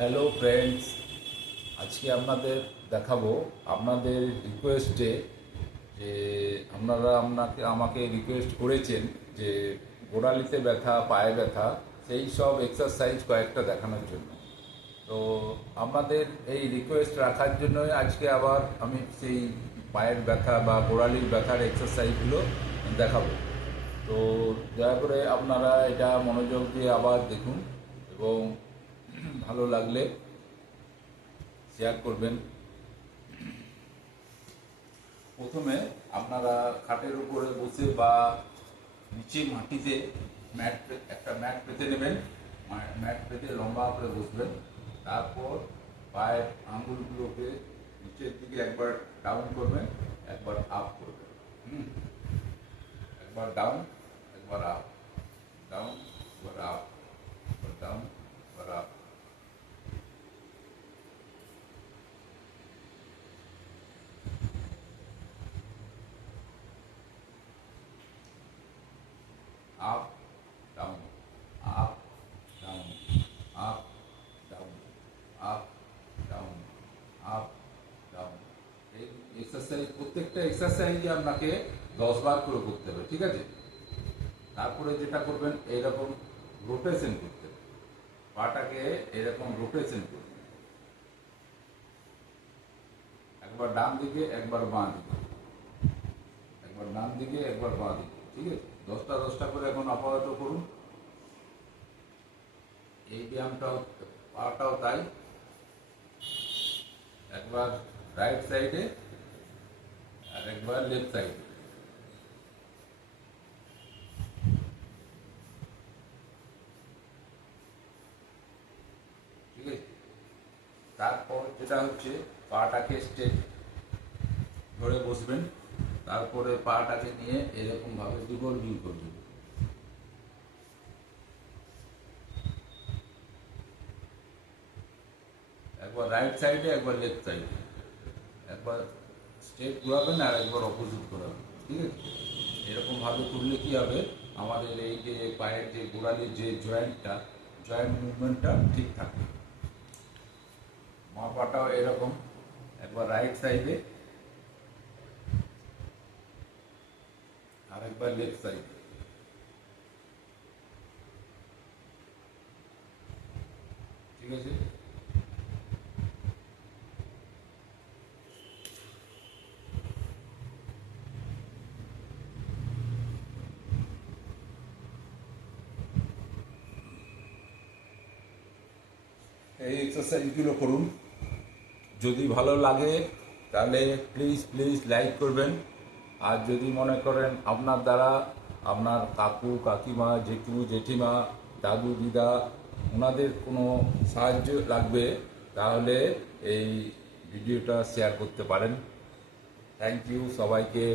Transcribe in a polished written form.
Hello friends, আজকে আপনাদের দেখাবো আপনাদের রিকোয়েস্টে যে আমাকে রিকোয়েস্ট করেছেন যে গোড়ালিতে ব্যথা, পায়ে ব্যথা, সেই সব এক্সারসাইজ কয়েকটা দেখানোর জন্য। তো আপনাদের এই রিকোয়েস্ট রাখার জন্যই আজকে আবার আমি সেই পায়ের ব্যথা বা গোড়ালির ব্যথার এক্সারসাইজগুলো দেখাবো। তো দয়া করে আপনারা এটা মনোযোগ দিয়ে আবার দেখুন এবং ভালো লাগলে শেয়ার করবেন। প্রথমে আপনারা খাটের উপরে বসে বা নিচে মাটিতে একটা ম্যাট পেতে নেবেন। ম্যাট পেতে লম্বা করে বসবেন। তারপর পায়ের আঙুলগুলোকে নিচের দিকে একবার ডাউন করবেন, একবার আপ করবেন। একবার ডাউন, একবার আপ, ডাউন, একবার আপ, একবার ডাউন, একবার up. Up, down, up, down, up, down, up, down, up, down. এই এক্সারসাইজ, প্রত্যেকটা এক্সারসাইজই আপনাকে 10 বার করে করতে হবে, ঠিক আছে? তারপরে যেটা করবেন, এইরকম রোটেশন করতে হবে, পাটাকে এরকম রোটেশন করবেন, একবার ডান দিকে, একবার বাঁ দিকে, একবার ডান দিকে, একবার বাঁ দিকে, ঠিক আছে? 10টা করে এখন আপাতত করুন। এই ব্যায়ামটাও, পাটাও তাই। একবার রাইট সাইডে আর একবার লেফট সাইডে, ঠিক আছে? তারপর যেটা হচ্ছে, পাটাকে স্ট্রেট ধরে বসবেন, তারপরে পাটাকে নিয়ে এরকম ভাবে দুগল ভিউ করবেন। একবার রাইট সাইডে, একবার লেফট সাইডে, একবার স্ট্রেট ঘোরাবেন আর একবার অপোজিট ঘোরাবেন, ঠিক আছে? এরকম ভাবে করলে কি হবে, আমাদের এই যে পায়ের যে গোড়ালির যে জয়েন্ট মুভমেন্টটা ঠিক থাকবে। বাঁ পাটাও এরকম, একবার রাইট সাইডে আর একবার লেফট সাইডে, ঠিক আছে? এই এক্সারসাইজগুলো করুন। যদি ভালো লাগে তাহলে প্লিজ প্লিজ লাইক করবেন। আর যদি মনে করেন আপনার দ্বারা আপনার কাকু, কাকিমা, জেঠু, জেঠিমা, দাদু, দিদা, ওনাদের কোনো সাহায্য লাগবে, তাহলে এই ভিডিওটা শেয়ার করতে পারেন। থ্যাংক ইউ সবাইকে।